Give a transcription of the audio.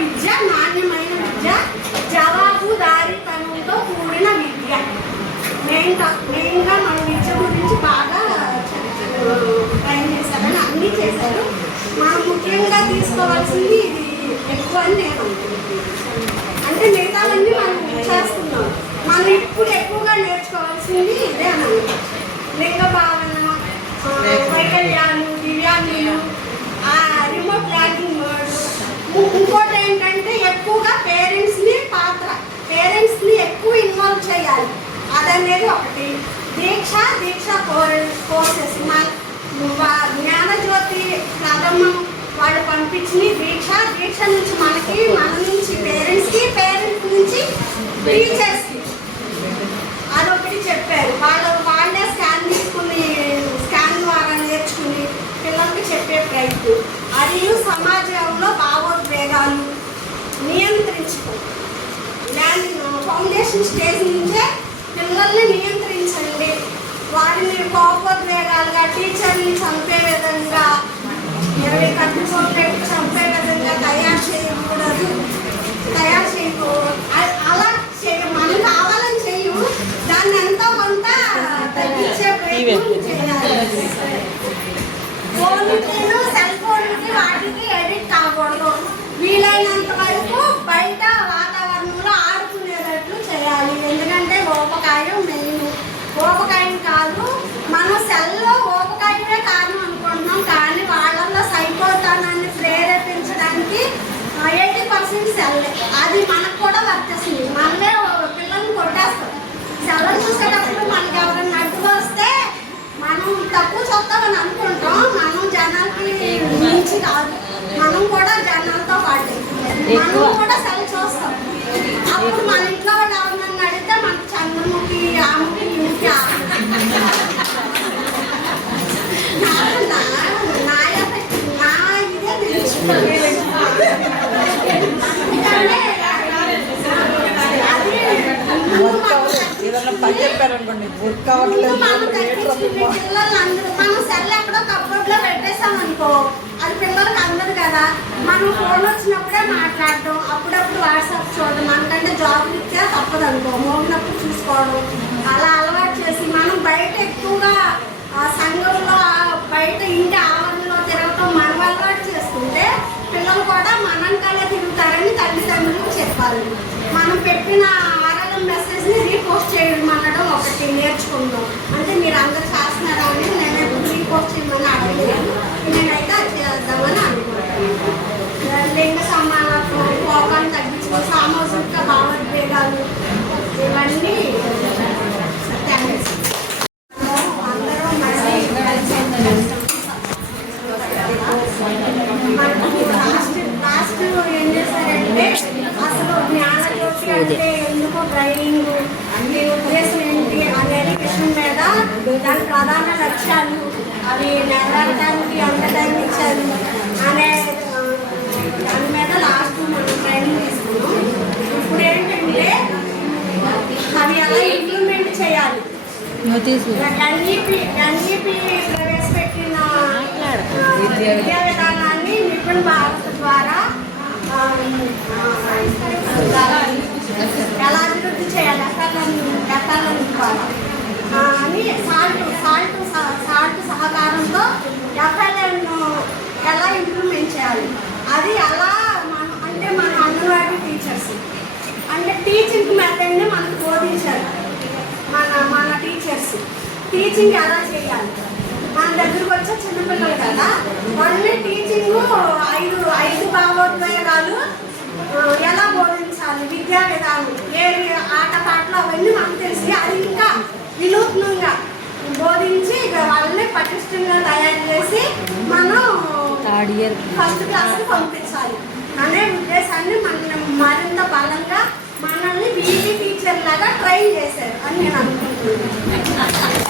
విద్య, నాణ్యమైన విద్య, జవాబుదారీతనంతో కూడిన విద్య. మెయిన్గా మన విద్య గురించి బాగా ట్రైన్ చేశారని అన్నీ చేశారు. మనం ముఖ్యంగా తీసుకోవాల్సింది ఇది ఎక్కువ అని నేను అనుకుంటున్నాను. అంటే మిగతాలన్నీ మనం చేస్తున్నాం, మనం ఇప్పుడు ఎక్కువగా నేర్చుకోవాల్సింది ఇదే అన్నమాట. లింగ భావన, వైకల్యాలు, దివ్యాంగులు, రిమోట్ ల్యాండింగ్ వర్డ్స్. ఇంకోటి ఏంటంటే ఎక్కువగా పేరెంట్స్ని ఎక్కువ ఇన్వాల్వ్ చేయాలి, అదనేది ఒకటి. దీక్ష కోర్సెస్ జ్ఞానజ్యోతి ప్రథమం వాళ్ళు పంపించి దీక్ష నుంచి మన నుంచి పేరెంట్స్కి, పేరెంట్స్ నుంచి టీచర్స్కి అదొకటి చెప్పారు. వాళ్ళే స్కాన్ తీసుకుని స్కాన్ ద్వారా నేర్చుకుని పిల్లలకి చెప్పే ప్రయత్నం. అది సమాజంలో భావోద్వేగాలు నియంత్రించుకో. ఫౌండేషన్ స్టేజ్ నుంచే పిల్లల్ని నియంత్రించండి. వారిని కోపోద్వేగాలుగా, టీచర్ని చంపే విధంగా, కట్టుకోపెట్టి చంపే విధంగా తయారు చేయకూడదు. అలా మనం కావాలని చేయము, దాన్ని ఎంతో కొంత తగ్గించే ప్రయత్నం చేయాలి. ఫోన్కి, సెల్ ఫోన్కి వాటికి ఎడిట్ కాకూడదు. వీలైనంత వరకు బయట వాతావరణంలో ఆడుకునేటట్లు చేయాలి. ఎందుకంటే ఊపకాయం మెయిన్. ఊపకాయం కాదు, మనం సెల్లో ఊపకాయమే కారణం అనుకుంటున్నాం, కానీ వాళ్ళల్లో సైకోతనాన్ని ప్రేరేపించడానికి 80% సెల్లే. అది మనకు కూడా వర్తిస్తుంది. మనమే పిల్లల్ని కొట్టేస్తాం. సెల్ చూసేటప్పుడు మనకి ఎవరైనా అడ్డు వస్తే మనం తక్కువ చూస్తామని అనుకుంటాం. మనం జనాలకి మించి కాదు, మనం కూడా జనాలతో పాటు మనం కూడా సెల్ చూస్తాం. అప్పుడు మన ఇంట్లో వాళ్ళు ఎవరినన్ను అడిగితే మనకు చంద్రముఖి, ఆముఖి, ఈముఖి ఇదే మనం సెల్ ఎక్కడో కప్బోర్డ్లో పెట్టేస్తాం అనుకో, అది పిల్లలకి అందదు కదా. మనం ఫోన్ వచ్చినప్పుడే మాట్లాడటం, అప్పుడప్పుడు వాట్సాప్ చూడడం, మనకంటే జాబ్ ఇచ్చే తప్పదు అనుకో, మోగినప్పుడు చూసుకోవడం, అలా అలవాటు చేసి మనం బయట ఎక్కువగా సంఘంలో బయట ఇంటి ఆవరణలో తిరగటం మనం అలవాటు చేసుకుంటే పిల్లలు కూడా మనంకాలే తిరుగుతారని తల్లిదండ్రులకు చెప్పాలి. మనం పెట్టిన ఆర్ఎల్ఎం మెసేజ్ని రీపోస్ట్ చేయడం అనడం ఒకటి నేర్చుకుందాం. అంటే మీరు అందరు చేస్తున్నారా అని నేనైతే రీపోస్ట్ చేయమని అడగలేదు, నేనైతే అది చేద్దామని అనుకుంటున్నాను. లింగ సమానత్వం, కోపాన్ని తగ్గించుకో, సామాజిక భావోద్వేగాలు, ఇవన్నీ లాస్ట్ ఏం చేశారంటే అసలు జ్ఞానజ్యోతి అంటే ఎందుకు, ట్రైనింగ్ మీ ఉద్దేశం ఏంటి అనేది విషయం మీద దాని ప్రధాన లక్ష్యాలు, అవి నెరవేరడానికి ఎంత టైం ఇచ్చారు అనే దాని మీద లాస్ట్ మనం ట్రైనింగ్ తీసుకున్నాం. ఇప్పుడు ఏంటంటే అవి ఎలా ఇంప్లిమెంట్ చేయాలి. ఎన్ఈపి ప్రవేశపెట్టిన విద్యా విధానాన్ని నిపుణ భారత్ ద్వారా ఎలా అభివృద్ధి చేయాలి, ఎఫ్ఎల్ఎం ద్వారా అని సాల్ట్ సహకారంతో ఎఫ్ఎల్ఎంను ఎలా ఇంప్లిమెంట్ చేయాలి. అది ఎలా మన అంగన్వాడీ టీచర్స్ అంటే టీచింగ్ మెథడ్ని మనకు బోధించారు. మన టీచర్స్ టీచింగ్ ఎలా చేయాలి, మన దగ్గరకు వచ్చే చిన్నపిల్లలు కదా, వాళ్ళని టీచింగ్ ఐదు భావోద్వేగాలు ఎలా బోధించాలి, విద్యా విధానం, ఏ ఆటపాటలు అవన్నీ మనకు తెలిసి అది ఇంకా వినూత్నంగా బోధించి వాళ్ళని పటిష్టంగా తయారు చేసి మనం ఫస్ట్ క్లాస్కి పంపించాలి అనే ఉద్దేశాన్ని మనం మరింత బలంగా మనల్ని బీఈడీ టీచర్ లాగా ట్రైన్ చేశారు అని నేను అనుకుంటున్నాను.